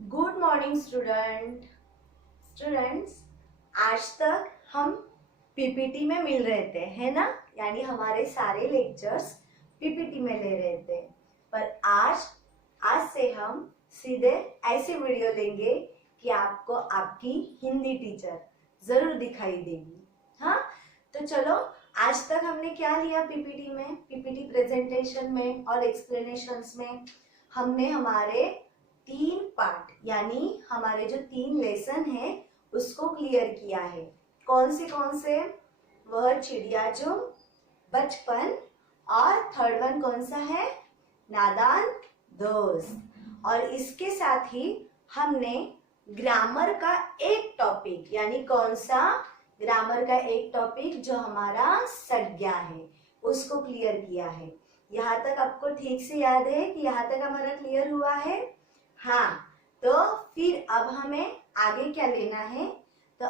Good morning students. आज तक हम पीपीटी में मिल रहे थे, है ना। यानी हमारे सारे लेक्चर्स पीपीटी में ले रहे थे, पर आज से हम सीधे ऐसी वीडियो लेंगे कि आपको आपकी हिंदी टीचर जरूर दिखाई देगी। हाँ, तो चलो, आज तक हमने क्या लिया पीपीटी में, पीपीटी प्रेजेंटेशन में और एक्सप्लेनेशंस में हमने हमारे 3 पार्ट यानी हमारे जो 3 लेसन है उसको क्लियर किया है। कौन से? वह चिड़िया जो बचपन, और थर्ड वन कौन सा है? नादान दोस्त। और इसके साथ ही हमने ग्रामर का एक टॉपिक, यानी कौन सा? ग्रामर का एक टॉपिक जो हमारा संज्ञा है, उसको क्लियर किया है। यहाँ तक आपको ठीक से याद है कि यहाँ तक हमारा क्लियर हुआ है? हाँ, तो फिर अब हमें आगे क्या लेना है? तो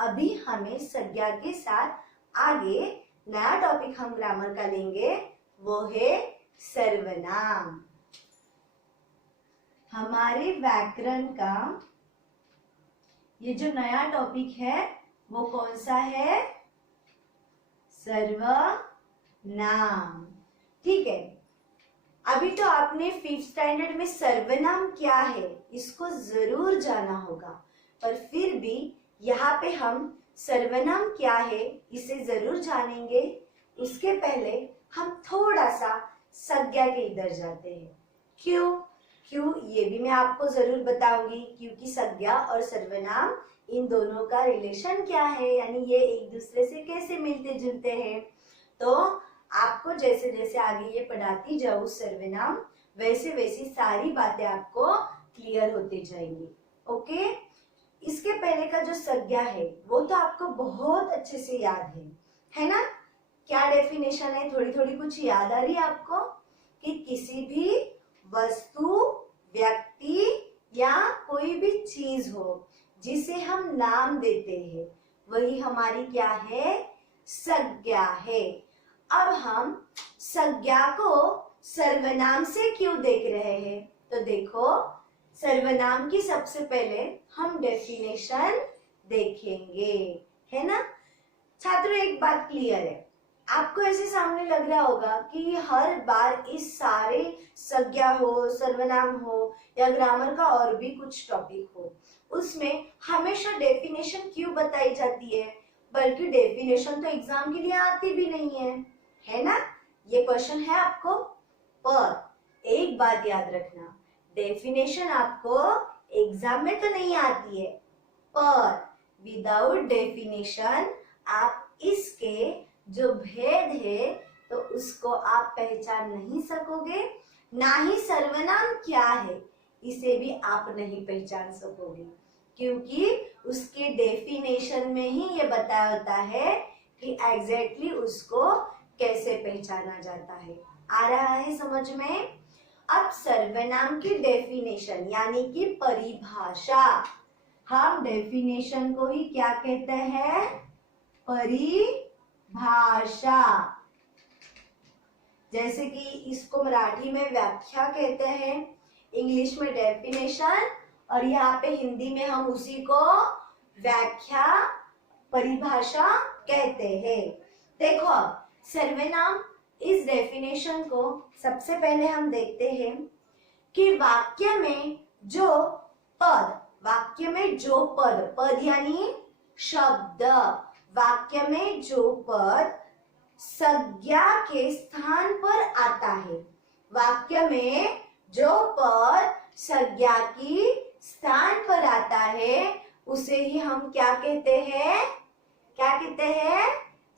अभी हमें संज्ञा के साथ आगे नया टॉपिक हम ग्रामर का लेंगे, वो है सर्वनाम। हमारे व्याकरण का ये जो नया टॉपिक है वो कौन सा है? सर्वनाम। ठीक है, अभी तो आपने 5th स्टैंडर्ड में सर्वनाम क्या है इसको जरूर जाना होगा, पर फिर भी यहाँ पे हम सर्वनाम क्या है इसे जरूर जानेंगे। उसके पहले हम थोड़ा सा संज्ञा के इधर जाते हैं। क्यों ये भी मैं आपको जरूर बताऊंगी, क्योंकि संज्ञा और सर्वनाम इन दोनों का रिलेशन क्या है, यानी ये एक दूसरे से कैसे मिलते जुलते हैं। तो आपको जैसे जैसे आगे ये पढ़ाती जाऊँ सर्वनाम, वैसे वैसी सारी बातें आपको क्लियर होती जाएंगी। ओके, इसके पहले का जो संज्ञा है वो तो आपको बहुत अच्छे से याद है ना। क्या डेफिनेशन है? थोड़ी थोड़ी कुछ याद आ रही है आपको कि किसी भी वस्तु, व्यक्ति या कोई भी चीज हो जिसे हम नाम देते हैं, वही हमारी क्या है? संज्ञा है। अब हम संज्ञा को सर्वनाम से क्यों देख रहे हैं? तो देखो, सर्वनाम की सबसे पहले हम डेफिनेशन देखेंगे, है ना। छात्रों, एक बात क्लियर है, आपको ऐसे सामने लग रहा होगा कि हर बार इस सारे संज्ञा हो, सर्वनाम हो या ग्रामर का और भी कुछ टॉपिक हो, उसमें हमेशा डेफिनेशन क्यों बताई जाती है? बल्कि डेफिनेशन तो एग्जाम के लिए आती भी नहीं है ना। ये क्वेश्चन है आपको, पर एक बात याद रखना, डेफिनेशन आपको एग्जाम में तो नहीं आती है, पर विदाउट डेफिनेशन आप इसके जो भेद है तो उसको आप पहचान नहीं सकोगे, ना ही सर्वनाम क्या है इसे भी आप नहीं पहचान सकोगे, क्योंकि उसके डेफिनेशन में ही ये बताया होता है कि एग्जैक्टली उसको कैसे पहचाना जाता है। आ रहा है समझ में? अब सर्वनाम की डेफिनेशन यानी कि परिभाषा, हम डेफिनेशन को ही क्या कहते हैं? परिभाषा। जैसे कि इसको मराठी में व्याख्या कहते हैं, इंग्लिश में डेफिनेशन, और यहाँ पे हिंदी में हम उसी को व्याख्या, परिभाषा कहते हैं। देखो, सर्वनाम इस डेफिनेशन को सबसे पहले हम देखते हैं कि वाक्य में जो पद यानी शब्द, वाक्य में जो पद संज्ञा के स्थान पर आता है, वाक्य में जो पद संज्ञा की स्थान पर आता है उसे ही हम क्या कहते हैं?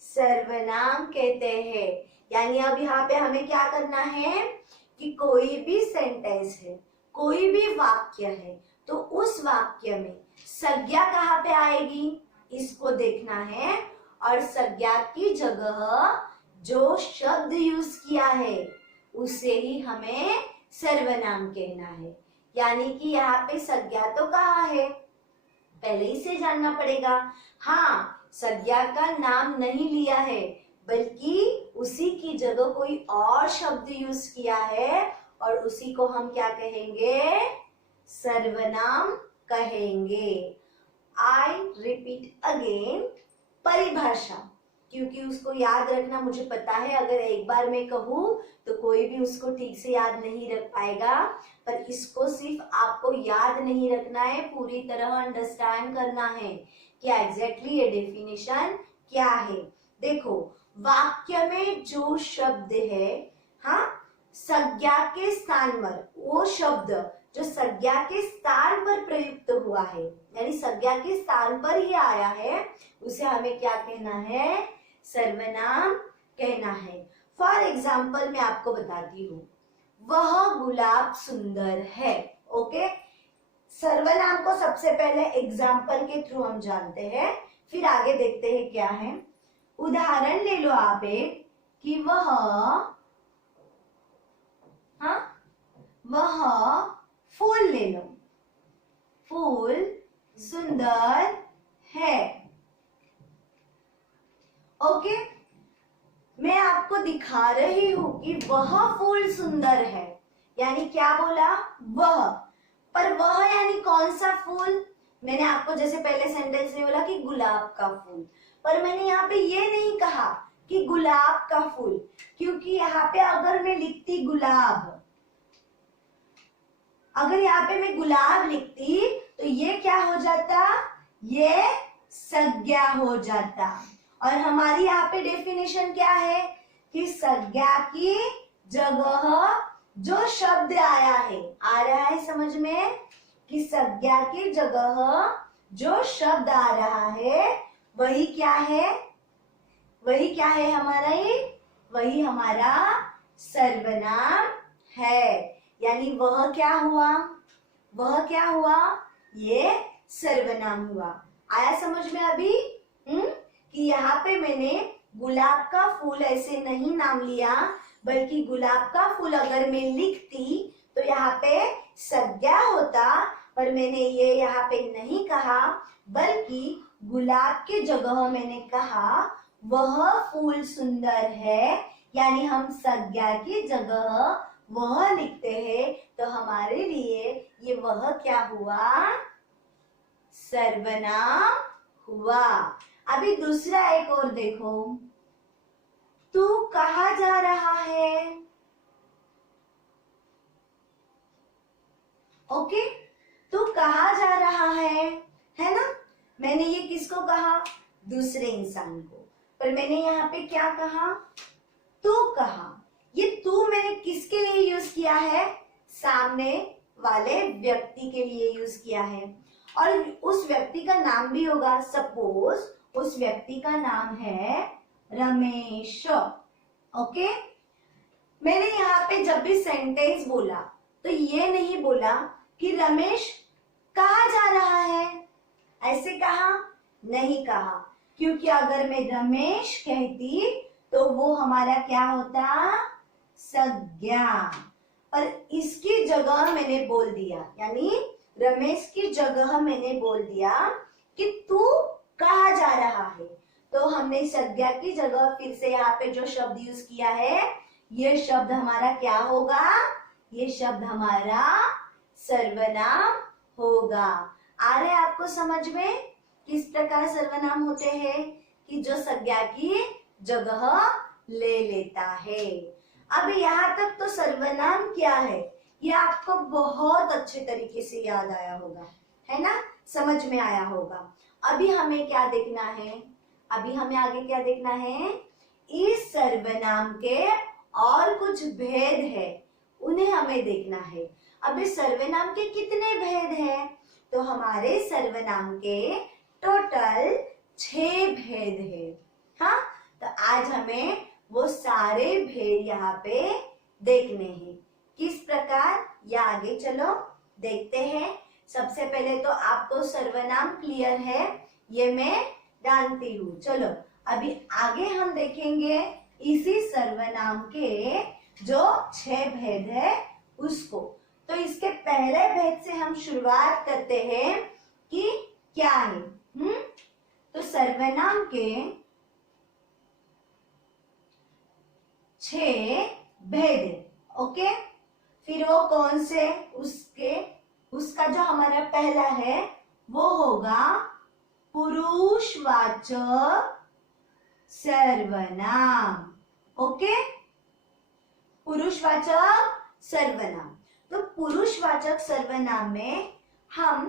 सर्वनाम कहते हैं। यानी अब यहाँ पे हमें क्या करना है कि कोई भी सेंटेंस है, कोई भी वाक्य है, तो उस वाक्य में संज्ञा कहाँ पे आएगी इसको देखना है, और संज्ञा की जगह जो शब्द यूज किया है उसे ही हमें सर्वनाम कहना है। यानी कि यहाँ पे संज्ञा तो कहाँ है पहले इसे जानना पड़ेगा। हाँ, संज्ञा का नाम नहीं लिया है, बल्कि उसी की जगह कोई और शब्द यूज किया है, और उसी को हम क्या कहेंगे? सर्वनाम कहेंगे। आई रिपीट अगेन, परिभाषा, क्योंकि उसको याद रखना मुझे पता है, अगर एक बार मैं कहूँ तो कोई भी उसको ठीक से याद नहीं रख पाएगा, पर इसको सिर्फ आपको याद नहीं रखना है, पूरी तरह अंडरस्टैंड करना है कि एग्जैक्टली ये डेफिनेशन क्या है। देखो, वाक्य में जो शब्द है, हाँ, संज्ञा के स्थान पर, वो शब्द जो संज्ञा के स्थान पर प्रयुक्त हुआ है, यानी संज्ञा के स्थान पर ही आया है, उसे हमें क्या कहना है? सर्वनाम कहना है। फॉर एग्जाम्पल मैं आपको बताती हूँ, वह गुलाब सुंदर है। ओके, सर्वनाम को सबसे पहले एग्जाम्पल के थ्रू हम जानते हैं, फिर आगे देखते हैं क्या है। उदाहरण ले लो आप एक, कि वह फूल ले लो, फूल सुंदर है। ओके, मैं आपको दिखा रही हूं कि वह फूल सुंदर है, यानी क्या बोला? वह। पर वह यानी कौन सा फूल? मैंने आपको जैसे पहले सेंटेंस में बोला कि गुलाब का फूल, पर मैंने यहाँ पे ये नहीं कहा कि गुलाब का फूल, क्योंकि यहाँ पे अगर मैं लिखती गुलाब, अगर यहाँ पे मैं गुलाब लिखती तो ये क्या हो जाता? ये संज्ञा हो जाता। और हमारी यहाँ पे डेफिनेशन क्या है कि संज्ञा की जगह जो शब्द आया है, आ रहा है समझ में, कि संज्ञा की जगह जो शब्द आ रहा है वही क्या है? वही क्या है हमारा? ये वही हमारा सर्वनाम है। यानी वह क्या हुआ? वह क्या हुआ? ये सर्वनाम हुआ। आया समझ में अभी? कि यहाँ पे मैंने गुलाब का फूल ऐसे नहीं नाम लिया, बल्कि गुलाब का फूल अगर मैं लिखती तो यहाँ पे संज्ञा होता, पर मैंने ये यहाँ पे नहीं कहा, बल्कि गुलाब की जगह मैंने कहा वह फूल सुंदर है, यानी हम संज्ञा की जगह वह लिखते हैं, तो हमारे लिए ये वह क्या हुआ? सर्वनाम हुआ। अभी दूसरा एक और देखो, तू कहाँ जा रहा है? ओके, तू कहाँ जा रहा है ना? मैंने ये किसको कहा? दूसरे इंसान को। पर मैंने यहाँ पे क्या कहा? तू कहा। ये तू मैंने किसके लिए यूज किया है? सामने वाले व्यक्ति के लिए यूज किया है, और उस व्यक्ति का नाम भी होगा। सपोज उस व्यक्ति का नाम है रमेश। ओके, मैंने यहाँ पे जब भी सेंटेंस बोला तो ये नहीं बोला कि रमेश कहाँ जा रहा है, ऐसे कहा नहीं कहा, क्योंकि अगर मैं रमेश कहती तो वो हमारा क्या होता? संज्ञा। पर इसकी जगह मैंने बोल दिया, यानी रमेश की जगह मैंने बोल दिया कि तू कहाँ जा रहा है, तो हमने संज्ञा की जगह फिर से यहाँ पे जो शब्द यूज किया है, ये शब्द हमारा क्या होगा? ये शब्द हमारा सर्वनाम होगा। आ रहे आपको समझ में किस प्रकार सर्वनाम होते हैं? कि जो संज्ञा की जगह ले लेता है। अब यहाँ तक तो सर्वनाम क्या है ये आपको बहुत अच्छे तरीके से याद आया होगा, है ना? समझ में आया होगा। अभी हमें क्या देखना है? अभी हमें आगे क्या देखना है? इस सर्वनाम के और कुछ भेद है, उन्हें हमें देखना है। अब इस सर्वनाम के कितने भेद हैं? तो हमारे सर्वनाम के टोटल 6 भेद है। हाँ, तो आज हमें वो सारे भेद यहाँ पे देखने हैं। किस प्रकार, या आगे चलो देखते हैं। सबसे पहले तो आपको सर्वनाम क्लियर है, ये मैं जानती हूँ। चलो अभी आगे हम देखेंगे इसी सर्वनाम के जो 6 भेद है उसको। तो इसके पहले भेद से हम शुरुआत करते हैं कि क्या है। तो सर्वनाम के 6 भेद। ओके, फिर वो कौन से? उसके उसका जो हमारा पहला है वो होगा पुरुषवाचक सर्वनाम। ओके, पुरुषवाचक सर्वनाम। तो पुरुषवाचक सर्वनाम में हम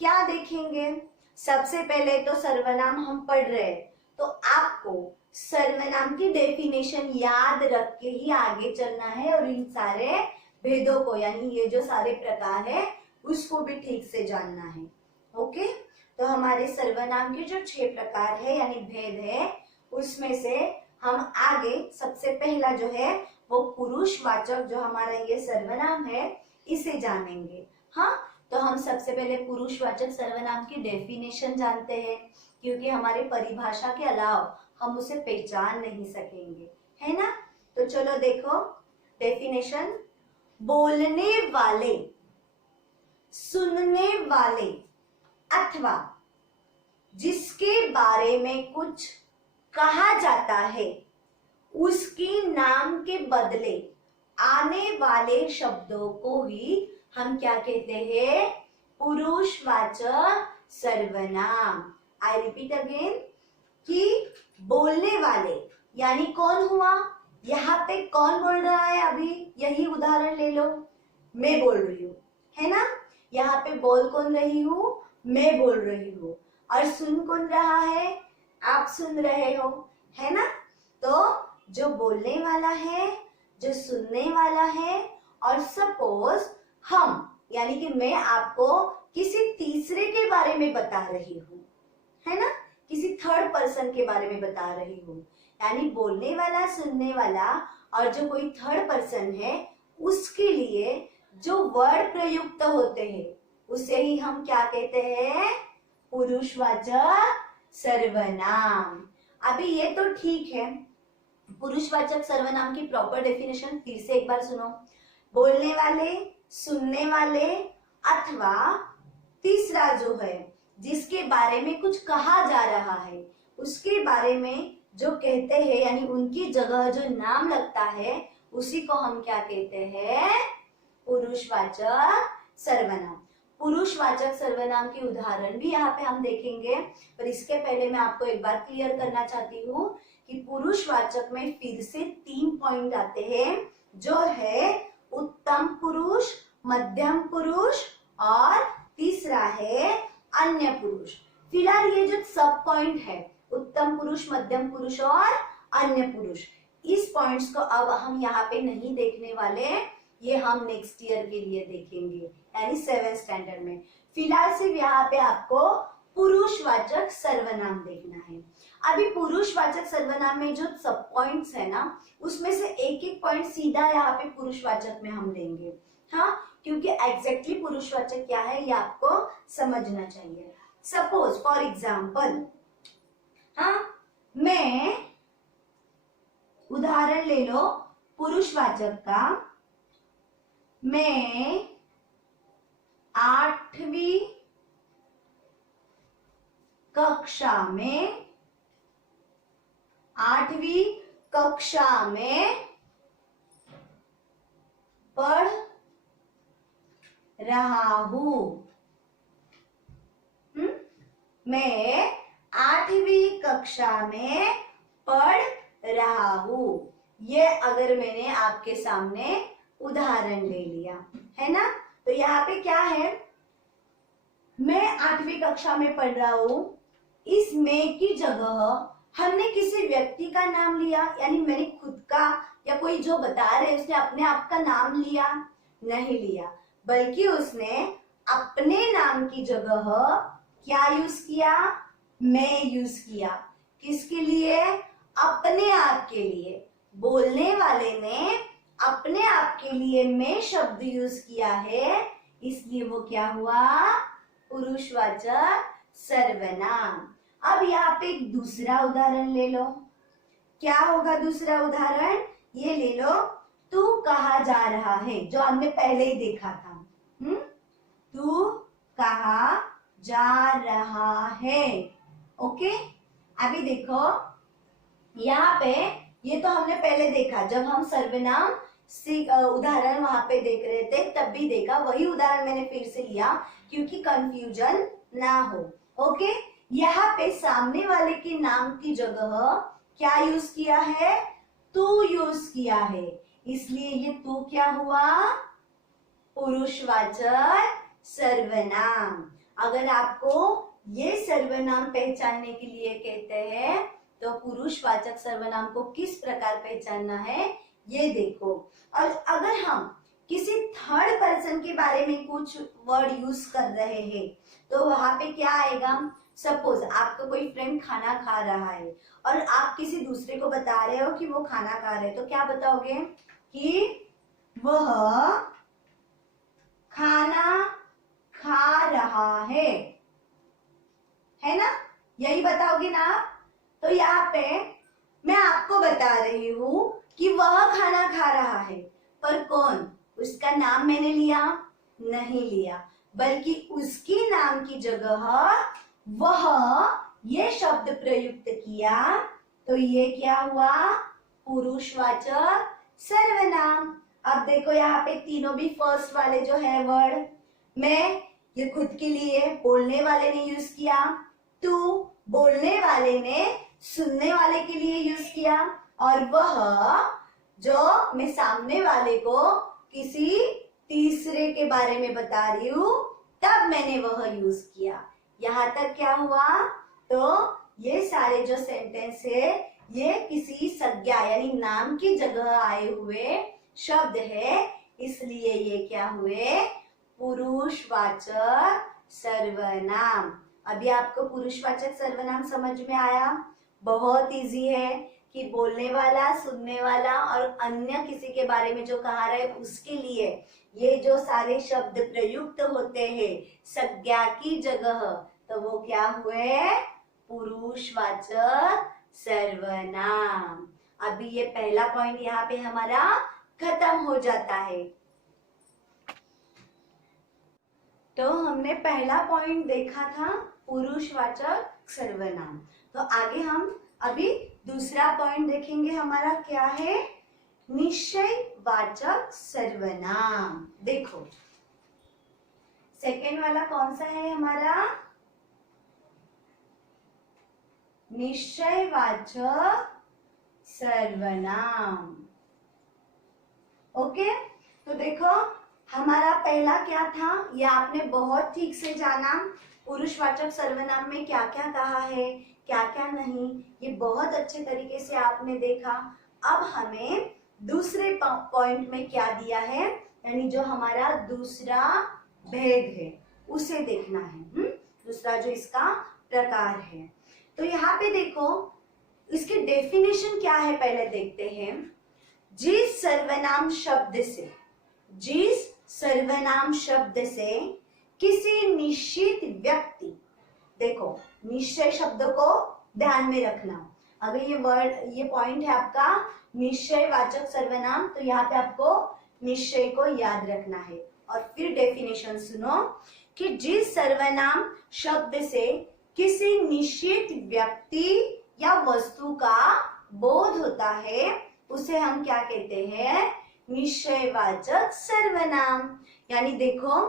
क्या देखेंगे? सबसे पहले तो सर्वनाम हम पढ़ रहे हैं, तो आपको सर्वनाम की डेफिनेशन याद रख के ही आगे चलना है और इन सारे भेदों को, यानी ये जो सारे प्रकार है उसको भी ठीक से जानना है। ओके, तो हमारे सर्वनाम के जो 6 प्रकार है यानी भेद है, उसमें से हम आगे सबसे पहला जो है वो पुरुषवाचक जो हमारा ये सर्वनाम है इसे जानेंगे। हाँ, तो हम सबसे पहले पुरुषवाचक सर्वनाम की डेफिनेशन जानते हैं, क्योंकि हमारे परिभाषा के अलावा हम उसे पहचान नहीं सकेंगे, है ना। तो चलो देखो डेफिनेशन। बोलने वाले, सुनने वाले अथवा जिसके बारे में कुछ कहा जाता है उसके नाम के बदले आने वाले शब्दों को ही हम क्या कहते हैं? पुरुषवाचक सर्वनाम। आई रिपीट अगेन कि बोलने वाले यानी कौन हुआ? यहाँ पे कौन बोल रहा है? अभी यही उदाहरण ले लो, मैं बोल रही हूँ, है ना। यहाँ पे बोल कौन रही हूँ? मैं बोल रही हूँ। और सुन कौन रहा है? आप सुन रहे हो, है ना। तो जो बोलने वाला है, जो सुनने वाला है, और सपोज हम यानी कि मैं आपको किसी तीसरे के बारे में बता रही हूँ, है ना, किसी थर्ड पर्सन के बारे में बता रही हूँ, यानी बोलने वाला, सुनने वाला और जो कोई थर्ड पर्सन है उसके लिए जो वर्ड प्रयुक्त होते हैं उसे ही हम क्या कहते हैं? पुरुषवाचक सर्वनाम। अभी ये तो ठीक है, पुरुषवाचक सर्वनाम की प्रॉपर डेफिनेशन फिर से एक बार सुनो। बोलने वाले, सुनने वाले अथवा तीसरा जो है जिसके बारे में कुछ कहा जा रहा है उसके बारे में जो कहते हैं, यानी उनकी जगह जो नाम लगता है उसी को हम क्या कहते हैं? पुरुषवाचक सर्वनाम। पुरुषवाचक सर्वनाम के उदाहरण भी यहाँ पे हम देखेंगे, पर इसके पहले मैं आपको एक बार क्लियर करना चाहती हूँ कि पुरुषवाचक में फिर से 3 पॉइंट आते हैं, जो है उत्तम पुरुष, मध्यम पुरुष और तीसरा है अन्य पुरुष। फिलहाल ये जो सब पॉइंट है उत्तम पुरुष, मध्यम पुरुष और अन्य पुरुष, इस पॉइंट्स को अब हम यहाँ पे नहीं देखने वाले, ये हम नेक्स्ट ईयर के लिए देखेंगे, यानी 7th स्टैंडर्ड में। फिलहाल सिर्फ यहाँ पे आपको पुरुषवाचक सर्वनाम देखना है। अभी पुरुषवाचक सर्वनाम में जो सब पॉइंट्स है ना, उसमें से एक एक पॉइंट सीधा यहाँ पे पुरुषवाचक में हम लेंगे। हाँ, क्योंकि एग्जैक्टली पुरुषवाचक क्या है ये आपको समझना चाहिए। सपोज फॉर एग्जाम्पल, हाँ, मैं उदाहरण ले लो पुरुषवाचक का। मैं 8वीं कक्षा में पढ़ रहा हूं। मैं 8वीं कक्षा में पढ़ रहा हूं। ये अगर मैंने आपके सामने उदाहरण ले लिया, है ना। तो यहाँ पे क्या है? मैं 8वीं कक्षा में पढ़ रहा हूं। इस मैं की जगह हमने किसी व्यक्ति का नाम लिया, यानी मैंने खुद का या कोई जो बता रहे उसने अपने आप का नाम लिया? नहीं लिया, बल्कि उसने अपने नाम की जगह क्या यूज किया? मैं यूज किया। किसके लिए? अपने आप के लिए। बोलने वाले ने अपने आप के लिए मैं शब्द यूज किया है, इसलिए वो क्या हुआ? पुरुषवाचक सर्वनाम। अब यहाँ पे एक दूसरा उदाहरण ले लो। क्या होगा दूसरा उदाहरण? ये ले लो, तू कहाँ जा रहा है, जो हमने पहले ही देखा था। तू कहाँ जा रहा है। ओके, अभी देखो यहाँ पे, ये तो हमने पहले देखा जब हम सर्वनाम उदाहरण वहां पे देख रहे थे तब भी देखा, वही उदाहरण मैंने फिर से लिया क्योंकि कंफ्यूजन ना हो। ओके, यहाँ पे सामने वाले के नाम की जगह क्या यूज किया है, तू यूज किया है, इसलिए ये तू क्या हुआ, पुरुषवाचक सर्वनाम। अगर आपको ये सर्वनाम पहचानने के लिए कहते हैं तो पुरुषवाचक सर्वनाम को किस प्रकार पहचानना है ये देखो। और अगर हम किसी थर्ड पर्सन के बारे में कुछ वर्ड यूज कर रहे हैं तो वहां पे क्या आएगा, सपोज आपका कोई फ्रेंड खाना खा रहा है और आप किसी दूसरे को बता रहे हो कि वो खाना खा रहे हैं, तो क्या बताओगे कि वह खाना खा रहा है ना, यही बताओगे ना आप। तो यहाँ पे मैं आपको बता रही हूं कि वह खाना खा रहा है, पर कौन, उसका नाम मैंने लिया नहीं लिया, बल्कि उसकी नाम की जगह वह ये शब्द प्रयुक्त किया, तो ये क्या हुआ, पुरुषवाचक सर्वनाम। अब देखो यहाँ पे तीनों भी फर्स्ट वाले जो है वर्ड, मैं ये खुद के लिए बोलने वाले ने यूज किया, तू बोलने वाले ने सुनने वाले के लिए यूज किया, और वह जो मैं सामने वाले को किसी तीसरे के बारे में बता रही हूं तब मैंने वह यूज किया। यहां तक क्या हुआ, तो ये सारे जो सेंटेंस है ये किसी संज्ञा यानी नाम की जगह आए हुए शब्द है, इसलिए ये क्या हुए, पुरुषवाचक सर्वनाम। अभी आपको पुरुषवाचक सर्वनाम समझ में आया, बहुत इजी है कि बोलने वाला, सुनने वाला और अन्य किसी के बारे में जो कहा रहा है उसके लिए ये जो सारे शब्द प्रयुक्त होते हैं संज्ञा की जगह, तो वो क्या हुए, पुरुषवाचक सर्वनाम। अभी ये पहला पॉइंट यहाँ पे हमारा खत्म हो जाता है। तो हमने पहला पॉइंट देखा था पुरुषवाचक सर्वनाम। तो आगे हम अभी दूसरा पॉइंट देखेंगे, हमारा क्या है, निश्चयवाचक सर्वनाम। देखो सेकेंड वाला कौन सा है हमारा, निश्चयवाचक सर्वनाम। ओके, तो देखो हमारा पहला क्या था, ये आपने बहुत ठीक से जाना, पुरुषवाचक सर्वनाम में क्या क्या कहा है क्या क्या नहीं, ये बहुत अच्छे तरीके से आपने देखा। अब हमें दूसरे पॉइंट में क्या दिया है, यानी जो हमारा दूसरा भेद है उसे देखना है। दूसरा जो इसका प्रकार है, तो यहाँ पे देखो इसकी डेफिनेशन क्या है पहले देखते हैं। जिस सर्वनाम शब्द से, जिस सर्वनाम शब्द से किसी निश्चित व्यक्ति, देखो निश्चय शब्द को ध्यान में रखना, अगर ये वर्ड ये पॉइंट है आपका निश्चयवाचक सर्वनाम, तो यहाँ पे आपको निश्चय को याद रखना है। और फिर डेफिनेशन सुनो कि जिस सर्वनाम शब्द से किसी निश्चित व्यक्ति या वस्तु का बोध होता है उसे हम क्या कहते हैं, निश्चयवाचक सर्वनाम। यानी देखो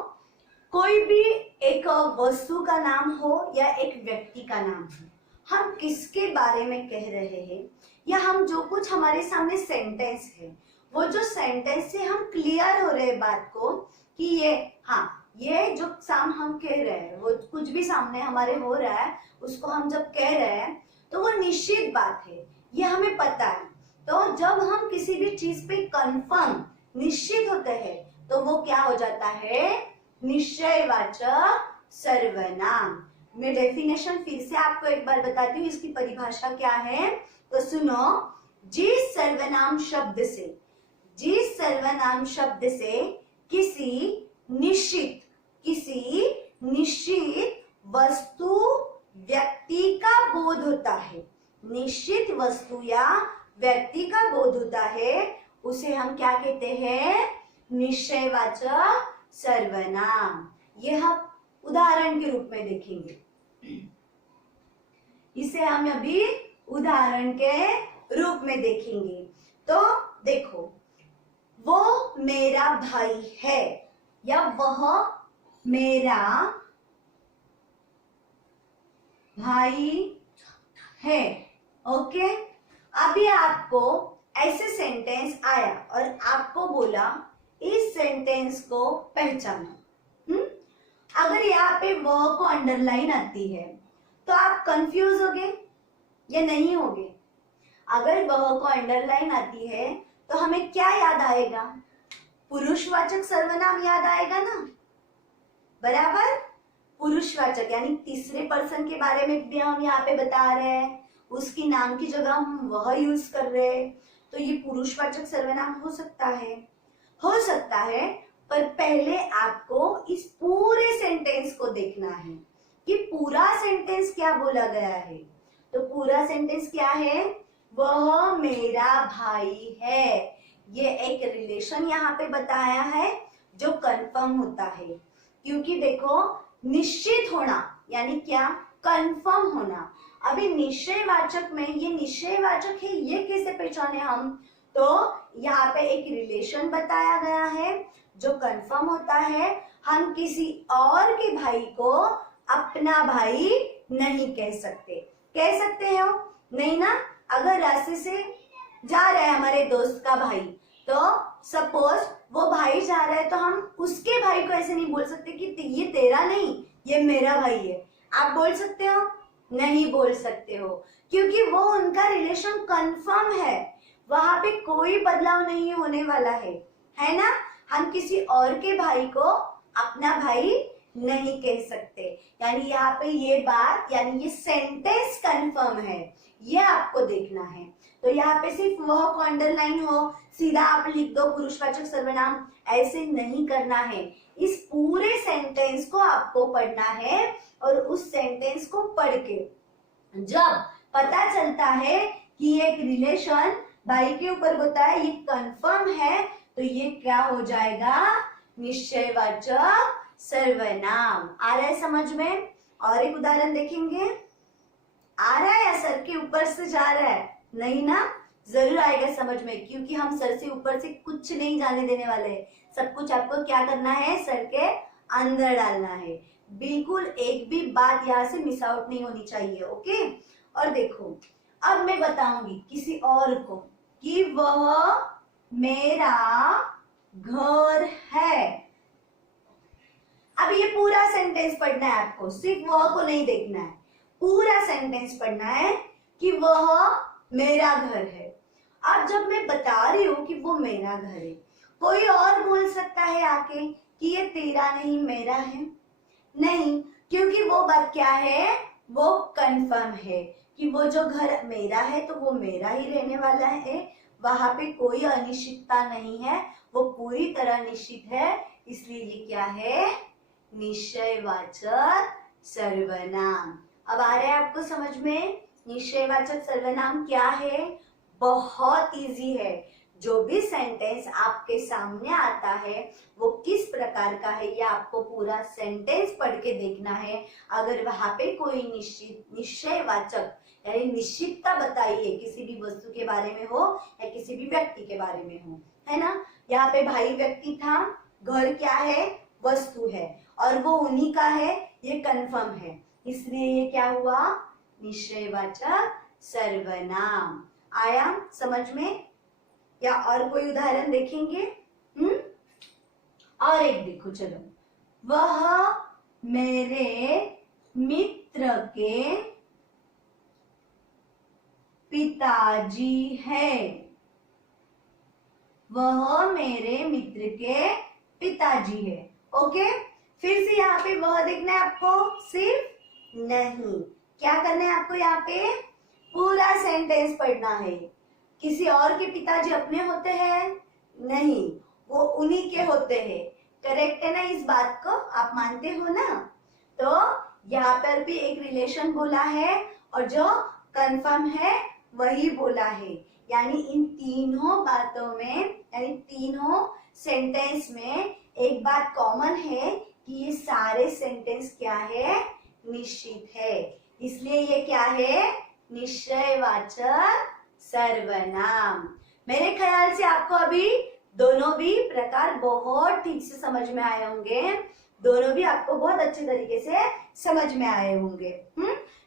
कोई भी एक वस्तु का नाम हो या एक व्यक्ति का नाम हो, हम किसके बारे में कह रहे हैं, या हम जो कुछ हमारे सामने सेंटेंस है, वो जो सेंटेंस से हम क्लियर हो रहे हैं बात को कि ये, हाँ ये जो साम हम कह रहे हैं, वो कुछ भी सामने हमारे हो रहा है उसको हम जब कह रहे हैं तो वो निश्चित बात है, ये हमें पता है। तो जब हम किसी भी चीज पे कंफर्म निश्चित होते हैं तो वो क्या हो जाता है, निश्चयवाचक सर्वनाम। मैं डेफिनेशन फिर से आपको एक बार बताती हूँ, इसकी परिभाषा क्या है, तो सुनो। जिस सर्वनाम शब्द से, जिस सर्वनाम शब्द से किसी निश्चित वस्तु व्यक्ति का बोध होता है, निश्चित वस्तु या व्यक्ति का बोध होता है, उसे हम क्या कहते हैं, निश्चयवाचक सर्वनाम। यह हम उदाहरण के रूप में देखेंगे, इसे हम अभी उदाहरण के रूप में देखेंगे। तो देखो वो मेरा भाई है या वह मेरा भाई है। ओके, अभी आपको ऐसे सेंटेंस आया और आपको बोला इस सेंटेंस को पहचानो। अगर यहाँ पे वह को अंडरलाइन आती है तो आप कंफ्यूज होगे या नहीं होगे? अगर वह को अंडरलाइन आती है तो हमें क्या याद आएगा? पुरुषवाचक सर्वनाम याद आएगा ना, बराबर। पुरुषवाचक यानी तीसरे पर्सन के बारे में भी हम यहाँ पे बता रहे हैं, उसकी नाम की जगह हम वह यूज कर रहे हैं, तो ये पुरुषवाचक सर्वनाम हो सकता है। पर पहले आपको इस पूरे सेंटेंस को देखना है कि पूरा सेंटेंस क्या बोला गया है। तो पूरा सेंटेंस क्या है? वह मेरा भाई है। ये एक रिलेशन यहाँ पे बताया है जो कंफर्म होता है, क्योंकि देखो निश्चित होना यानी क्या? कंफर्म होना। अभी निश्चयवाचक में ये निश्चयवाचक है, ये कैसे पहचाने हम? तो यहाँ पे एक रिलेशन बताया गया है जो कंफर्म होता है। हम किसी और के भाई को अपना भाई नहीं कह सकते। कह सकते हो? नहीं ना। अगर रास्ते से जा रहा है हमारे दोस्त का भाई, तो सपोज वो भाई जा रहा है तो हम उसके भाई को ऐसे नहीं बोल सकते कि ये तेरा नहीं, ये मेरा भाई है। आप बोल सकते हो? नहीं बोल सकते हो, क्योंकि वो उनका रिलेशन कंफर्म है, वहां पे कोई बदलाव नहीं होने वाला है ना। हम किसी और के भाई को अपना भाई नहीं कह सकते। यानी यहाँ पे ये बात यानी ये सेंटेंस कंफर्म है, ये आपको देखना है। तो यहाँ पे सिर्फ वह को अंडरलाइन हो, सीधा आप लिख दो पुरुषवाचक सर्वनाम, ऐसे नहीं करना है। इस पूरे सेंटेंस को आपको पढ़ना है और उस सेंटेंस को पढ़ के जब पता चलता है कि ये एक रिलेशन भाई के ऊपर होता है, ये कंफर्म है, तो ये क्या हो जाएगा? निश्चयवाचक सर्वनाम। आ रहा है समझ में? और एक उदाहरण देखेंगे। आ रहा है या सर के ऊपर से जा रहा है? नहीं ना, जरूर आएगा समझ में, क्योंकि हम सर से ऊपर से कुछ नहीं जाने देने वाले हैं। सब कुछ आपको क्या करना है? सर के अंदर डालना है। बिल्कुल एक भी बात यहाँ से मिस आउट नहीं होनी चाहिए। ओके, और देखो अब मैं बताऊंगी किसी और को कि वह मेरा घर है। अब ये पूरा सेंटेंस पढ़ना है आपको, सिर्फ वह को नहीं देखना है, पूरा सेंटेंस पढ़ना है कि वह मेरा घर है। अब जब मैं बता रही हूं कि वो मेरा घर है, कोई और बोल सकता है आके कि ये तेरा नहीं मेरा है? नहीं, क्योंकि वो बात क्या है? वो कंफर्म है कि वो जो घर मेरा है तो वो मेरा ही रहने वाला है, वहां पे कोई अनिश्चितता नहीं है, वो पूरी तरह निश्चित है। इसलिए ये क्या है? निश्चयवाचक सर्वनाम। अब आ रहा है आपको समझ में? निश्चयवाचक सर्वनाम क्या है? बहुत इजी है। जो भी सेंटेंस आपके सामने आता है वो किस प्रकार का है, ये आपको पूरा सेंटेंस पढ़ के देखना है। अगर वहां पे कोई निश्चयवाचक यानी निश्चितता बताई है, किसी भी वस्तु के बारे में हो या किसी भी व्यक्ति के बारे में हो, है ना। यहाँ पे भाई व्यक्ति था, घर क्या है? वस्तु है, और वो उन्हीं का है, ये कंफर्म है, इसलिए ये क्या हुआ? निश्चयवाचक सर्वनाम। आया समझ में? या और कोई उदाहरण देखेंगे? और एक देखो, चलो। वह मेरे मित्र के पिताजी है। वह मेरे मित्र के पिताजी है। ओके, फिर से यहाँ पे वह देखना है आपको, सिर्फ नहीं। क्या करना है आपको? यहाँ पे पूरा सेंटेंस पढ़ना है। किसी और के पिताजी अपने होते हैं? नहीं, वो उन्हीं के होते हैं। करेक्ट है ना? इस बात को आप मानते हो ना? तो यहाँ पर भी एक रिलेशन बोला है और जो कंफर्म है वही बोला है। यानी इन तीनों बातों में, यानी तीनों सेंटेंस में एक बात कॉमन है कि ये सारे सेंटेंस क्या है? निश्चित है। इसलिए ये क्या है? निश्चयवाचक सर्वनाम। मेरे ख्याल से आपको अभी दोनों भी प्रकार बहुत ठीक से समझ में आए होंगे, दोनों भी आपको बहुत अच्छे तरीके से समझ में आए होंगे।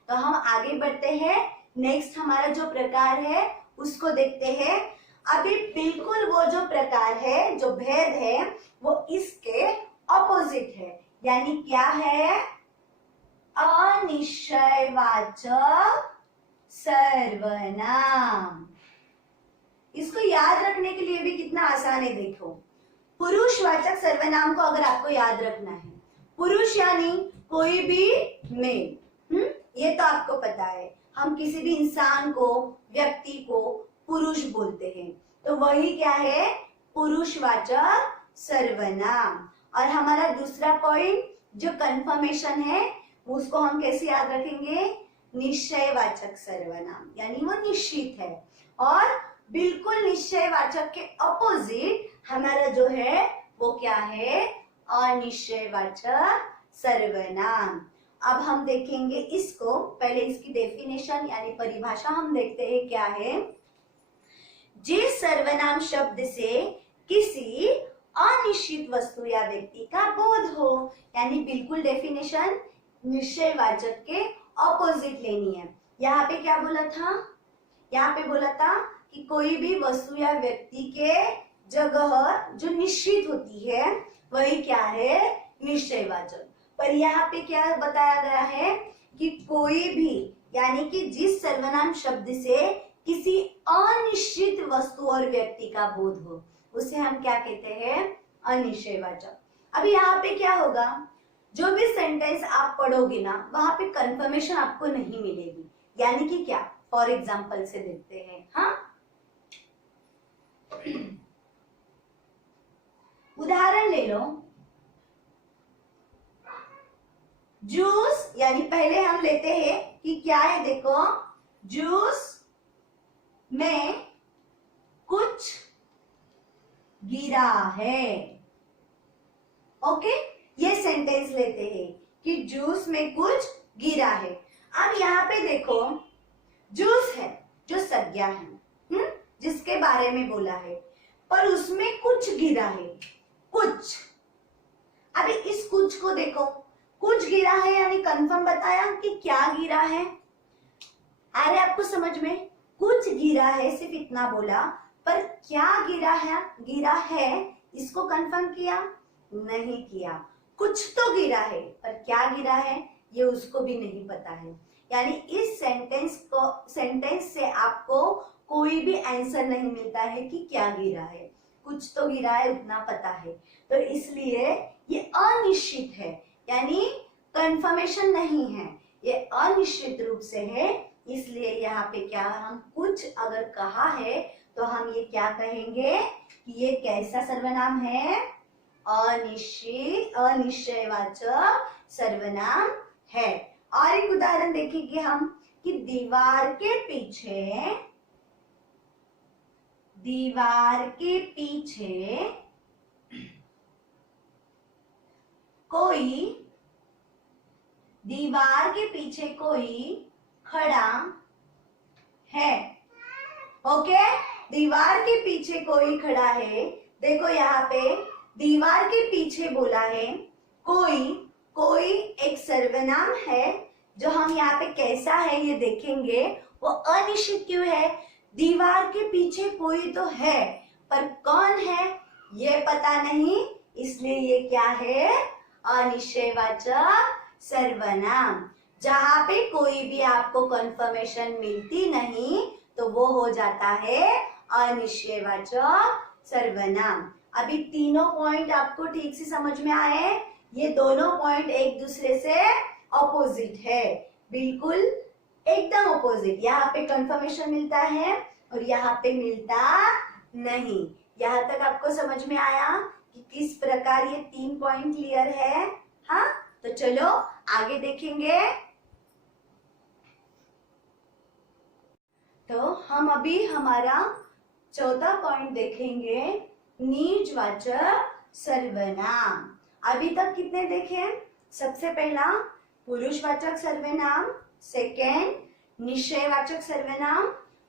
तो हम आगे बढ़ते हैं, नेक्स्ट हमारा जो प्रकार है उसको देखते हैं। अभी बिल्कुल वो जो प्रकार है, जो भेद है, वो इसके ऑपोजिट है, यानी क्या है? अनिश्चयवाचक सर्वनाम। इसको याद रखने के लिए भी कितना आसान है, देखो। पुरुषवाचक सर्वनाम को अगर आपको याद रखना है, पुरुष यानी कोई भी मेल, ये तो आपको पता है, हम किसी भी इंसान को, व्यक्ति को पुरुष बोलते हैं, तो वही क्या है? पुरुषवाचक सर्वनाम। और हमारा दूसरा पॉइंट जो कंफर्मेशन है, उसको हम कैसे याद रखेंगे? निश्चयवाचक सर्वनाम, यानी वो निश्चित है। और बिल्कुल निश्चयवाचक के अपोजिट हमारा जो है वो क्या है? अनिश्चयवाचक सर्वनाम। अब हम देखेंगे इसको, पहले इसकी डेफिनेशन यानी परिभाषा हम देखते हैं क्या है। जिस सर्वनाम शब्द से किसी अनिश्चित वस्तु या व्यक्ति का बोध हो, यानी बिल्कुल डेफिनेशन निश्चयवाचक के ऑपोजिट लेनी है। यहाँ पे क्या बोला था? यहाँ पे बोला था कि कोई भी वस्तु या व्यक्ति के जगह जो निश्चित होती है वही क्या है? निश्चयवाचक। पर यहाँ पे क्या बताया गया है कि कोई भी, यानी कि जिस सर्वनाम शब्द से किसी अनिश्चित वस्तु और व्यक्ति का बोध हो, उसे हम क्या कहते हैं? अनिश्चयवाचक। अब यहाँ पे क्या होगा? जो भी सेंटेंस आप पढ़ोगे ना, वहां पे कंफर्मेशन आपको नहीं मिलेगी। यानी कि क्या? फॉर एग्जाम्पल से देखते हैं। हाँ, उदाहरण ले लो। जूस, यानी पहले हम लेते हैं कि क्या है, देखो, जूस में कुछ गिरा है। ओके, ये सेंटेंस लेते हैं कि जूस में कुछ गिरा है। अब यहाँ पे देखो, जूस है जो संज्ञा है, जिसके बारे में बोला है, पर उसमें कुछ गिरा है, कुछ। अभी इस कुछ को देखो, कुछ गिरा है यानी कंफर्म बताया कि क्या गिरा है। अरे आपको समझ में? कुछ गिरा है सिर्फ इतना बोला, पर क्या गिरा है? गिरा है इसको कंफर्म किया? नहीं किया। कुछ तो गिरा है, पर क्या गिरा है ये उसको भी नहीं पता है। यानी इस सेंटेंस से आपको कोई भी आंसर नहीं मिलता है कि क्या गिरा है। कुछ तो गिरा है उतना पता है, तो इसलिए ये अनिश्चित है, यानी कंफर्मेशन नहीं है, ये अनिश्चित रूप से है। इसलिए यहाँ पे क्या, हम कुछ अगर कहा है तो हम ये क्या कहेंगे कि ये कैसा सर्वनाम है? अनिश्चयवाचक सर्वनाम है। और एक उदाहरण देखेंगे हम कि दीवार के पीछे कोई खड़ा है। ओके, दीवार के पीछे कोई खड़ा है। देखो यहाँ पे दीवार के पीछे बोला है, कोई एक सर्वनाम है जो हम यहाँ पे कैसा है ये देखेंगे। वो अनिश्चित क्यों है? दीवार के पीछे कोई तो है, पर कौन है ये पता नहीं, इसलिए ये क्या है? अनिश्चयवाचक सर्वनाम। जहां पे कोई भी आपको कंफर्मेशन मिलती नहीं तो वो हो जाता है अनिश्चयवाचक सर्वनाम। अभी तीनों पॉइंट आपको ठीक से समझ में आए? ये दोनों पॉइंट एक दूसरे से ऑपोजिट है, बिल्कुल एकदम ऑपोजिट। यहाँ पे कंफर्मेशन मिलता है और यहाँ पे मिलता नहीं। यहाँ तक आपको समझ में आया कि किस प्रकार ये 3 पॉइंट क्लियर है? हाँ, तो चलो आगे देखेंगे। तो हम अभी हमारा चौथा पॉइंट देखेंगे, निजवाचक सर्वनाम। अभी तक कितने देखे? सबसे पहला पुरुषवाचक सर्वनाम, सेकेंड निश्चयवाचक सर्वनाम,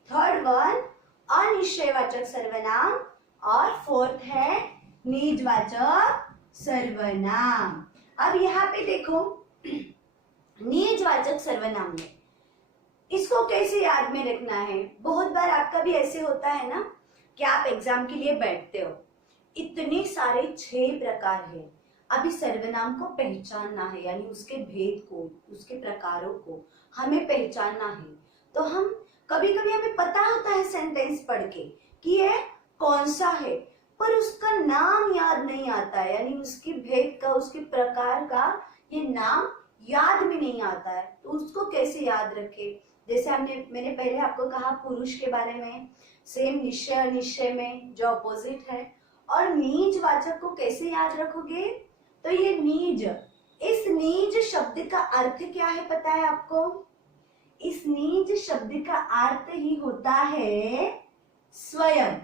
थर्ड वन अनिश्चयवाचक सर्वनाम, और फोर्थ है निजवाचक सर्वनाम। अब यहाँ पे देखो निजवाचक सर्वनाम में इसको कैसे याद में रखना है। बहुत बार आपका भी ऐसे होता है ना कि आप एग्जाम के लिए बैठते हो, इतने सारे 6 प्रकार है, अभी सर्वनाम को पहचानना है, यानी उसके भेद को, उसके प्रकारों को हमें पहचानना है। तो हम कभी कभी हमें पता होता है सेंटेंस पढ़ के कि ये कौन सा है, पर उसका नाम याद नहीं आता है, यानी उसके भेद का, उसके प्रकार का ये नाम याद में नहीं आता है। तो उसको कैसे याद रखे। जैसे मैंने पहले आपको कहा पुरुष के बारे में, सेम निश्चय अनिश्चय में जो अपोजिट है। और निजवाचक को कैसे याद रखोगे, तो ये निज, इस निज शब्द का अर्थ क्या है पता है आपको। इस निज शब्द का अर्थ ही होता है स्वयं।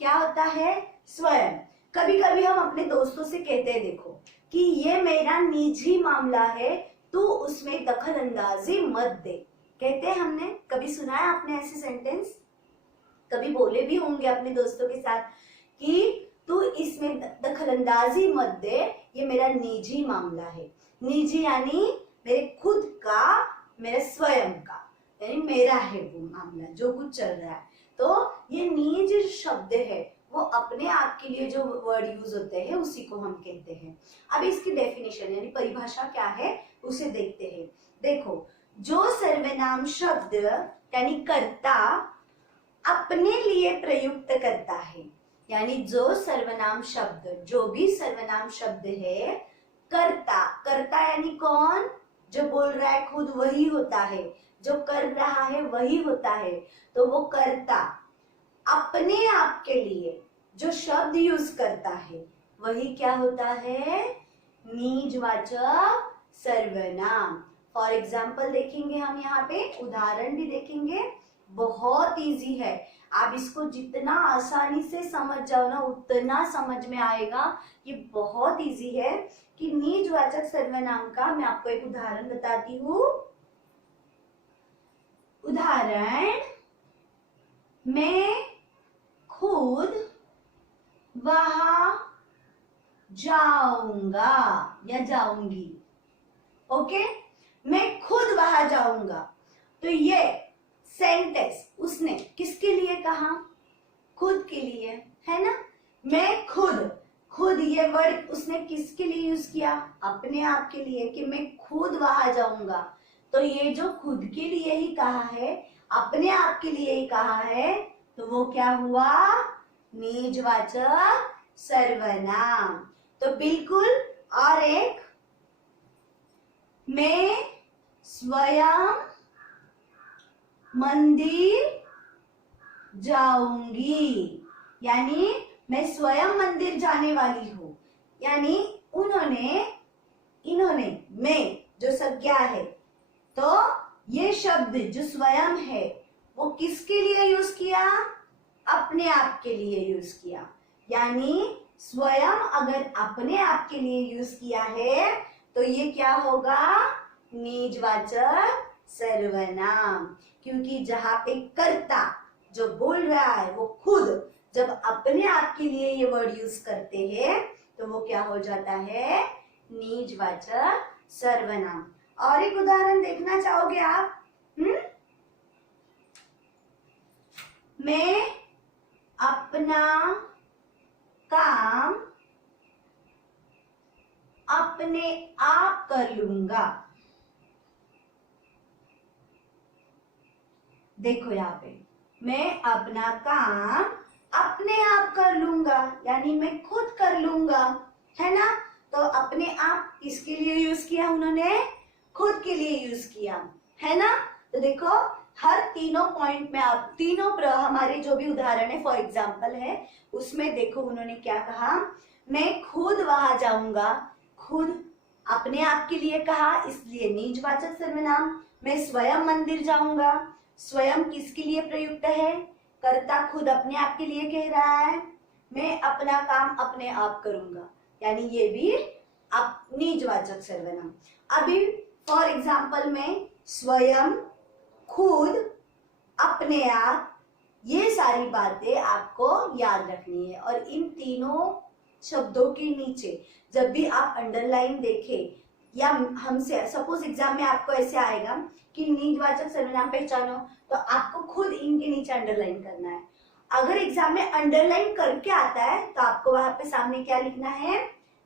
क्या होता है, स्वयं। कभी कभी हम अपने दोस्तों से कहते हैं देखो कि ये मेरा निजी मामला है, तू उसमें दखल अंदाजी मत दे। कहते हैं, हमने कभी सुना है आपने ऐसे सेंटेंस, कभी बोले भी होंगे अपने दोस्तों के साथ कि तू इसमें दखल अंदाजी मत दे, ये मेरा निजी मामला है। निजी यानी मेरे खुद का, मेरे स्वयं का, यानी मेरा है वो मामला जो कुछ चल रहा है। तो ये निज शब्द है, वो अपने आप के लिए जो वर्ड यूज होते हैं उसी को हम कहते हैं। अब इसकी डेफिनेशन यानी परिभाषा क्या है उसे देखते हैं। देखो, जो सर्वनाम शब्द यानी कर्ता अपने लिए प्रयुक्त करता है, यानी जो सर्वनाम शब्द, जो भी सर्वनाम शब्द है, कर्ता, कर्ता यानी कौन, जो बोल रहा है खुद वही होता है, जो कर रहा है वही होता है। तो वो कर्ता अपने आप के लिए जो शब्द यूज करता है वही क्या होता है, निजवाचक सर्वनाम। फॉर एग्जाम्पल देखेंगे हम, यहाँ पे उदाहरण भी देखेंगे, बहुत इजी है। आप इसको जितना आसानी से समझ जाओ ना उतना समझ में आएगा। ये बहुत इजी है कि निजवाचक सर्वनाम का मैं आपको एक उदाहरण बताती हूँ। उदाहरण, मैं खुद वहां जाऊंगा या जाऊंगी। ओके, मैं खुद वहां जाऊंगा। तो ये सेंटेंस उसने किसके लिए कहा, खुद के लिए, है ना। मैं खुद, खुद ये वर्ड उसने किसके लिए यूज किया, अपने आप के लिए, कि मैं खुद वहां जाऊंगा। तो ये जो खुद के लिए ही कहा है, अपने आप के लिए ही कहा है, तो वो क्या हुआ, निजवाचक सर्वनाम। तो बिल्कुल, और एक, मैं स्वयं मंदिर जाऊंगी, यानी मैं स्वयं मंदिर जाने वाली हूं। यानी उन्होंने, इन्होंने, मैं जो संज्ञा है, तो ये शब्द जो स्वयं है वो किसके लिए यूज किया, अपने आप के लिए यूज किया। यानी स्वयं अगर अपने आप के लिए यूज किया है तो ये क्या होगा, निजवाचक सर्वनाम। क्योंकि जहां पे कर्ता जो बोल रहा है वो खुद जब अपने आप के लिए ये वर्ड यूज करते हैं तो वो क्या हो जाता है, निजवाचक सर्वनाम। और एक उदाहरण देखना चाहोगे आप? मैं अपना काम अपने आप कर लूंगा। देखो यहाँ पे, मैं अपना काम अपने आप कर लूंगा, यानी मैं खुद कर लूंगा, है ना। तो अपने आप किसके लिए यूज किया उन्होंने, खुद के लिए यूज किया, है ना। तो देखो हर तीनों पॉइंट में आप तीनों हमारे जो भी उदाहरण है फॉर एग्जाम्पल है उसमें देखो उन्होंने क्या कहा, मैं खुद वहां जाऊंगा, खुद अपने आप के लिए कहा इसलिए निजवाचक सर्वनाम। मैं स्वयं मंदिर जाऊंगा, स्वयं किसके लिए प्रयुक्त है, कर्ता खुद अपने आप के लिए कह रहा है। मैं अपना काम अपने आप करूंगा, यानी ये भी निजवाचक सर्वनाम। अभी फॉर एग्जाम्पल में स्वयं, खुद, अपने आप, ये सारी बातें आपको याद रखनी है। और इन तीनों शब्दों के नीचे जब भी आप अंडरलाइन देखें या हमसे सपोज एग्जाम में आपको ऐसे आएगा कि निजवाचक सर्वनाम पहचानो, तो आपको खुद इनके नीचे अंडरलाइन करना है। अगर एग्जाम में अंडरलाइन करके आता है तो आपको वहां पे सामने क्या लिखना है,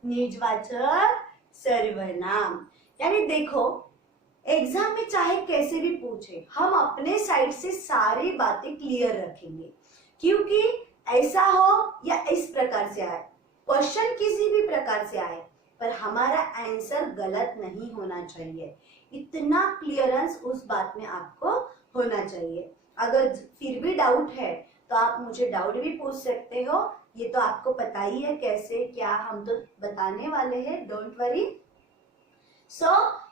निजवाचक सर्वनाम। यानी देखो एग्जाम में चाहे कैसे भी पूछे, हम अपने साइड से सारी बातें क्लियर रखेंगे, क्योंकि ऐसा हो या इस प्रकार से आए, क्वेश्चन किसी भी प्रकार से आए, पर हमारा आंसर गलत नहीं होना चाहिए। इतना क्लियरेंस उस बात में आपको होना चाहिए। अगर फिर भी डाउट है तो आप मुझे डाउट भी पूछ सकते हो, ये तो आपको पता ही है कैसे क्या हम तो बताने वाले हैं, डोंट वरी। सो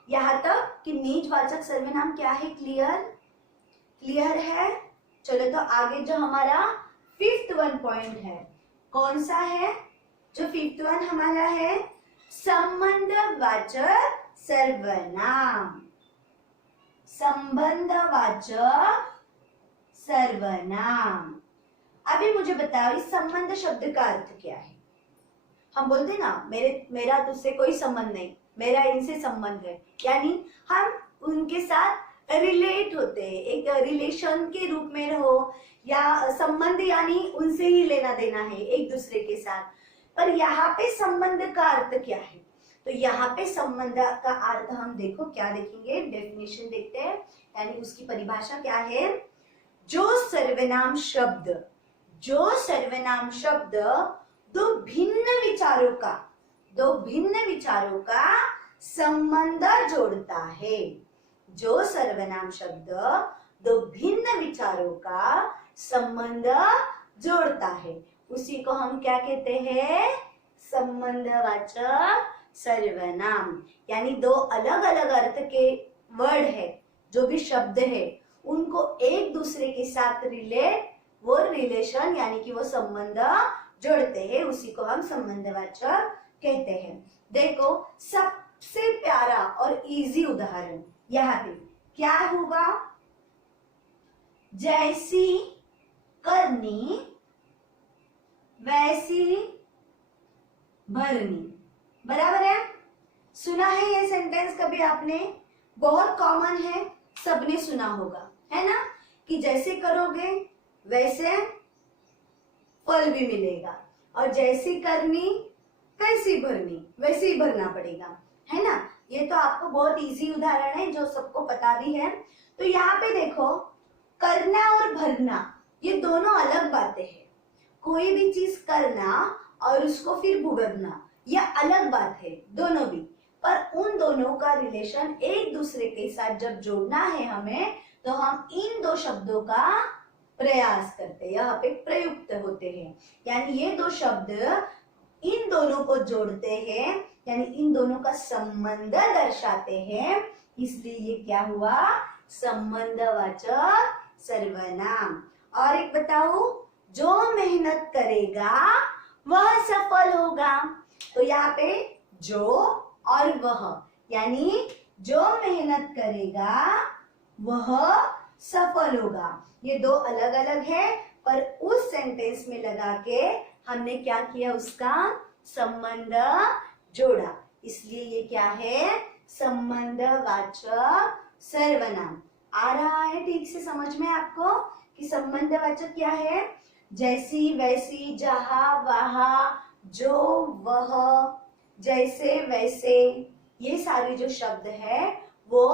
यहाँ तक कि निजवाचक सर्वनाम क्या है, क्लियर है। चलो तो आगे जो हमारा फिफ्थ वन पॉइंट है, कौन सा है, जो फिफ्थ वन हमारा है, संबंधवाचक सर्वनाम। संबंधवाचक सर्वनाम। अभी मुझे बताओ इस संबंध शब्द का अर्थ क्या है। हम बोलते ना मेरा तुझसे कोई संबंध नहीं, मेरा इनसे संबंध है, यानी हम उनके साथ रिलेट होते हैं, एक रिलेशन के रूप में रहो, या संबंध यानी उनसे ही लेना देना है एक दूसरे के साथ। पर यहाँ पे संबंध का अर्थ क्या है, तो यहाँ पे संबंध का अर्थ हम देखो क्या देखेंगे, डेफिनेशन देखते हैं, यानी उसकी परिभाषा क्या है। जो सर्वनाम शब्द दो भिन्न विचारों का संबंध जोड़ता है। जो सर्वनाम शब्द दो भिन्न विचारों का संबंध जोड़ता है, उसी को हम क्या कहते हैं, संबंधवाचक सर्वनाम। यानी दो अलग अलग अर्थ के वर्ड है, जो भी शब्द है, उनको एक दूसरे के साथ वो रिलेशन यानी कि वो संबंध जोड़ते हैं, उसी को हम संबंधवाचक कहते हैं। देखो सबसे प्यारा और इजी उदाहरण यहाँ पे क्या होगा, जैसी करनी वैसी भरनी, बराबर है। सुना है ये सेंटेंस कभी आपने, बहुत कॉमन है, सबने सुना होगा, है ना, कि जैसे करोगे वैसे फल भी मिलेगा, और जैसी करनी वैसी भरनी, वैसे ही भरना पड़ेगा, है ना। ये तो आपको बहुत इजी उदाहरण है जो सबको पता भी है। तो यहाँ पे देखो करना और भरना ये दोनों अलग बातें हैं। कोई भी चीज करना और उसको फिर भुगतना यह अलग बात है, दोनों भी, पर उन दोनों का रिलेशन एक दूसरे के साथ जब जोड़ना है हमें, तो हम इन दो शब्दों का प्रयास करते हैं, यहाँ पे प्रयुक्त होते हैं। यानी ये दो शब्द इन दोनों को जोड़ते हैं, यानी इन दोनों का संबंध दर्शाते हैं, इसलिए ये क्या हुआ, संबंधवाचक सर्वनाम। और एक बताओ, जो मेहनत करेगा वह सफल होगा। तो यहाँ पे जो और वह, यानी जो मेहनत करेगा वह सफल होगा, ये दो अलग अलग है, पर उस सेंटेंस में लगा के हमने क्या किया, उसका संबंध जोड़ा, इसलिए ये क्या है, संबंधवाचक सर्वनाम। आ रहा है ठीक से समझ में आपको कि संबंधवाचक क्या है, जैसी वैसी, जहां वहां, जो वह, जैसे वैसे, ये सारे जो शब्द है वो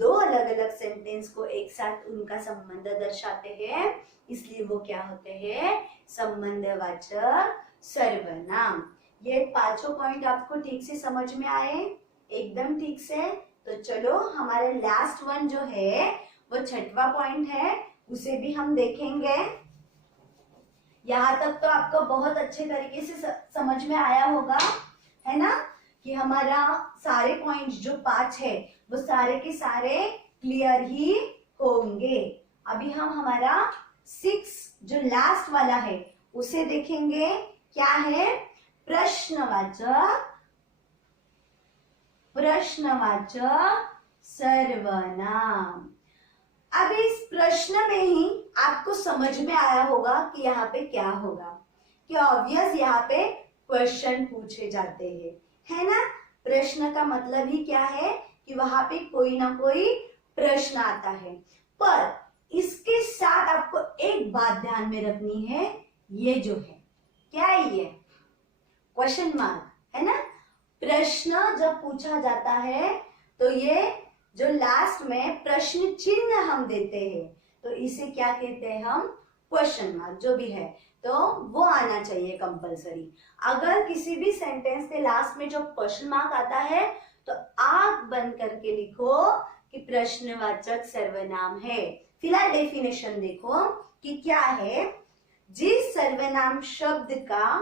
दो अलग अलग सेंटेंस को एक साथ उनका संबंध दर्शाते हैं, इसलिए वो क्या होते हैं, संबंधवाचक सर्वनाम। ये पांचों पॉइंट आपको ठीक से समझ में आए, एकदम ठीक से। तो चलो हमारा लास्ट वन जो है वो छठवा पॉइंट है, उसे भी हम देखेंगे। यहाँ तक तो आपको बहुत अच्छे तरीके से समझ में आया होगा, है ना, कि हमारा सारे पॉइंट्स जो 5 है वो सारे के सारे क्लियर ही होंगे। अभी हम हमारा 6 जो लास्ट वाला है उसे देखेंगे, क्या है, प्रश्नवाचक सर्वनाम। अब इस प्रश्न में ही आपको समझ में आया होगा कि यहाँ पे क्या होगा, कि ऑब्वियस यहाँ पे क्वेश्चन पूछे जाते हैं, है ना। प्रश्न का मतलब ही क्या है कि वहां पे कोई ना कोई प्रश्न आता है। पर इसके साथ आपको एक बात ध्यान में रखनी है, ये जो है क्या है, ये क्वेश्चन मार्क है ना। प्रश्न जब पूछा जाता है तो ये जो लास्ट में प्रश्न चिन्ह हम देते हैं तो इसे क्या कहते हैं हम, क्वेश्चन मार्क, जो भी है तो वो आना चाहिए कंपलसरी। अगर किसी भी सेंटेंस के लास्ट में जो क्वेश्चन मार्क आता है तो आंख बंद करके लिखो कि प्रश्नवाचक सर्वनाम है। फिलहाल डेफिनेशन देखो कि क्या है। जिस सर्वनाम शब्द का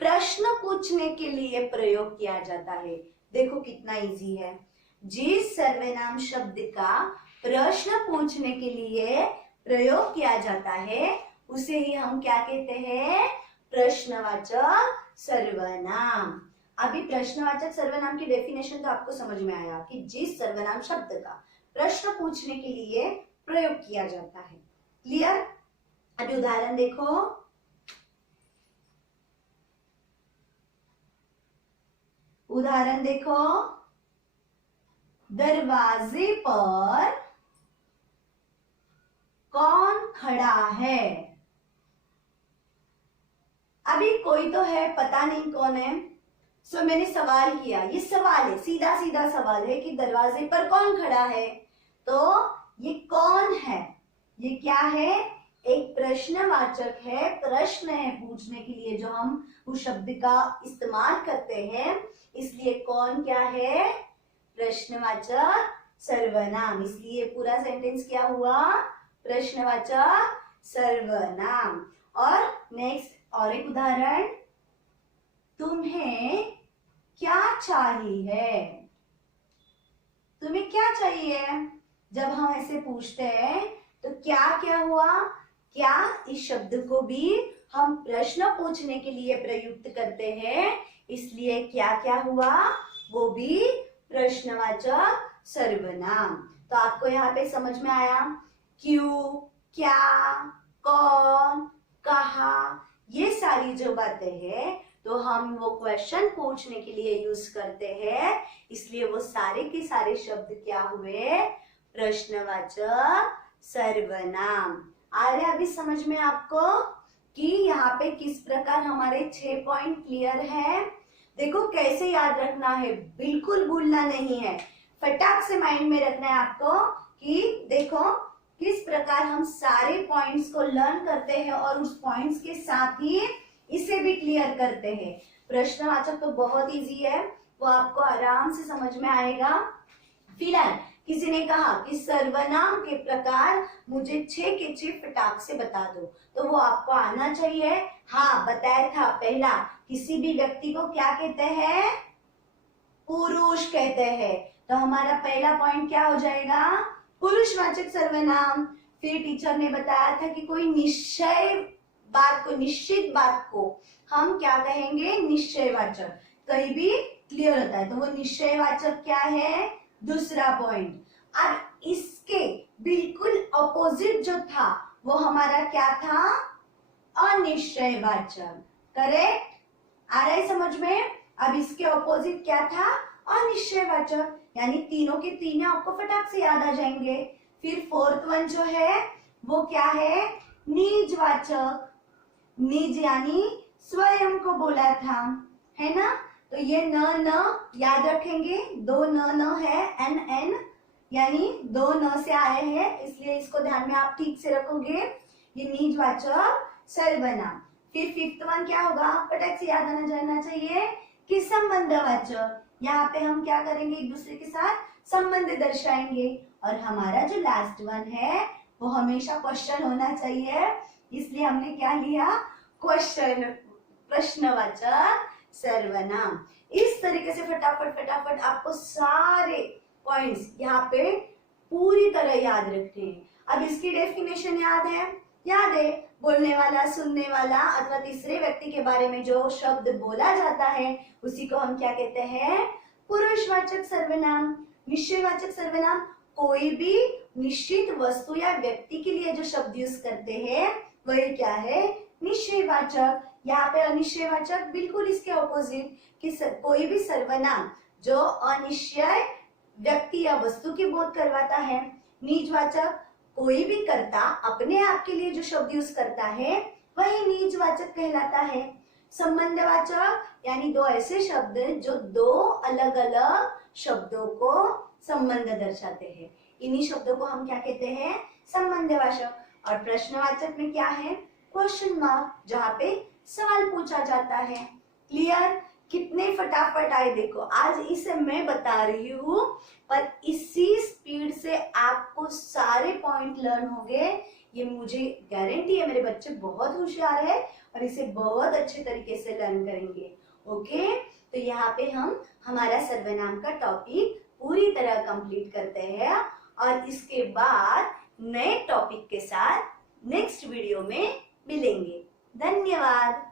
प्रश्न पूछने के लिए प्रयोग किया जाता है, देखो कितना इजी है। जिस सर्वनाम शब्द का प्रश्न पूछने के लिए प्रयोग किया जाता है उसे ही हम क्या कहते हैं, प्रश्नवाचक सर्वनाम। अभी प्रश्नवाचक सर्वनाम की डेफिनेशन तो आपको समझ में आया कि जिस सर्वनाम शब्द का प्रश्न पूछने के लिए प्रयोग किया जाता है। क्लियर। अभी उदाहरण देखो। उदाहरण देखो, दरवाजे पर कौन खड़ा है। अभी कोई तो है, पता नहीं कौन है। सो मैंने सवाल किया, ये सवाल है, सीधा सीधा सवाल है कि दरवाजे पर कौन खड़ा है। तो ये कौन है, ये क्या है, एक प्रश्नवाचक है, प्रश्न है पूछने के लिए जो हम उस शब्द का इस्तेमाल करते हैं, इसलिए कौन क्या है, प्रश्नवाचक सर्वनाम। इसलिए पूरा सेंटेंस क्या हुआ, प्रश्नवाचक सर्वनाम। और नेक्स्ट और एक उदाहरण, तुम्हें क्या चाहिए। तुम्हें क्या चाहिए, जब हम ऐसे पूछते हैं तो क्या क्या हुआ, क्या इस शब्द को भी हम प्रश्न पूछने के लिए प्रयुक्त करते हैं, इसलिए क्या क्या हुआ, वो भी प्रश्नवाचक सर्वनाम। तो आपको यहाँ पे समझ में आया, क्यों, क्या, कौन, कहा, ये सारी जो बातें हैं तो हम वो क्वेश्चन पूछने के लिए यूज करते हैं, इसलिए वो सारे के सारे शब्द क्या हुए, प्रश्नवाचक सर्वनाम। आ रहा अभी समझ में आपको कि यहाँ पे किस प्रकार हमारे 6 पॉइंट क्लियर है। देखो कैसे याद रखना है, बिल्कुल भूलना नहीं है, फटाक से माइंड में रखना है आपको कि देखो किस प्रकार हम सारे पॉइंट्स को लर्न करते हैं और उस पॉइंट्स के साथ ही इसे भी क्लियर करते हैं। प्रश्नवाचक तो बहुत इजी है, वो आपको आराम से समझ में आएगा। फिलहाल किसी ने कहा कि सर्वनाम के प्रकार मुझे 6 के 6 फटाक से बता दो, तो वो आपको आना चाहिए। हाँ बताया था पहला, किसी भी व्यक्ति को क्या कहते हैं, पुरुष कहते हैं। तो हमारा पहला पॉइंट क्या हो जाएगा, पुरुषवाचक सर्वनाम। फिर टीचर ने बताया था कि कोई निश्चय बात को, निश्चित बात को हम क्या कहेंगे, निश्चयवाचक। कहीं भी क्लियर होता है तो वो निश्चयवाचक क्या है, दूसरा पॉइंट। अब इसके बिल्कुल अपोजिट जो था वो हमारा क्या था, अनिश्चयवाचक। करेक्ट, आ रहा है समझ में। अब इसके अपोजिट क्या था, अनिश्चयवाचक, यानी तीनों के तीनों आपको फटाक से याद आ जाएंगे। फिर फोर्थ वन जो है वो क्या है, निजवाचक। निज यानी स्वयं को बोला था, है ना। तो ये न याद रखेंगे, दो न है, एन यानी दो न से आए हैं, इसलिए इसको ध्यान में आप ठीक से रखोगे। ये निजवाचक सर्वनाम। फिर फिफ्थ वन क्या होगा, फटाक से याद आना जाना चाहिए कि संबंधवाचक। यहाँ पे हम क्या करेंगे, एक दूसरे के साथ संबंध दर्शाएंगे। और हमारा जो लास्ट वन है वो हमेशा क्वेश्चन होना चाहिए, इसलिए हमने क्या लिया, क्वेश्चन, प्रश्नवाचक सर्वनाम। इस तरीके से फटाफट आपको सारे पॉइंट्स यहाँ पे पूरी तरह याद रखने हैं। अब इसकी डेफिनेशन याद है, बोलने वाला, सुनने वाला अथवा तीसरे व्यक्ति के बारे में जो शब्द बोला जाता है उसी को हम क्या कहते हैं, पुरुषवाचक सर्वनाम। निश्चयवाचक सर्वनाम कोई भी निश्चित वस्तु या व्यक्ति के लिए जो शब्द यूज करते हैं वही क्या है, निश्चयवाचक। यहाँ पे अनिश्चयवाचक बिल्कुल इसके ऑपोजिट कि कोई भी सर्वनाम जो अनिश्चय व्यक्ति या वस्तु की बोध करवाता है। निजवाचक कोई भी कर्ता अपने आप के लिए जो शब्द यूज करता है वही निजवाचक कहलाता है। संबंधवाचक यानी दो ऐसे शब्द जो दो अलग अलग शब्दों को संबंध दर्शाते हैं, इन्हीं शब्दों को हम क्या कहते हैं, संबंधवाचक। और प्रश्नवाचक में क्या है, क्वेश्चन मार्क, जहाँ पे सवाल पूछा जाता है। क्लियर? कितने फटाफट आए देखो, आज इसे मैं बता रही हूँ पर इसी स्पीड से आपको सारे पॉइंट लर्न हो गए, ये मुझे गारंटी है। मेरे बच्चे बहुत होशियार है और इसे बहुत अच्छे तरीके से लर्न करेंगे। ओके, तो यहाँ पे हम हमारा सर्वनाम का टॉपिक पूरी तरह कंप्लीट करते हैं और इसके बाद नए टॉपिक के साथ नेक्स्ट वीडियो में मिलेंगे। धन्यवाद।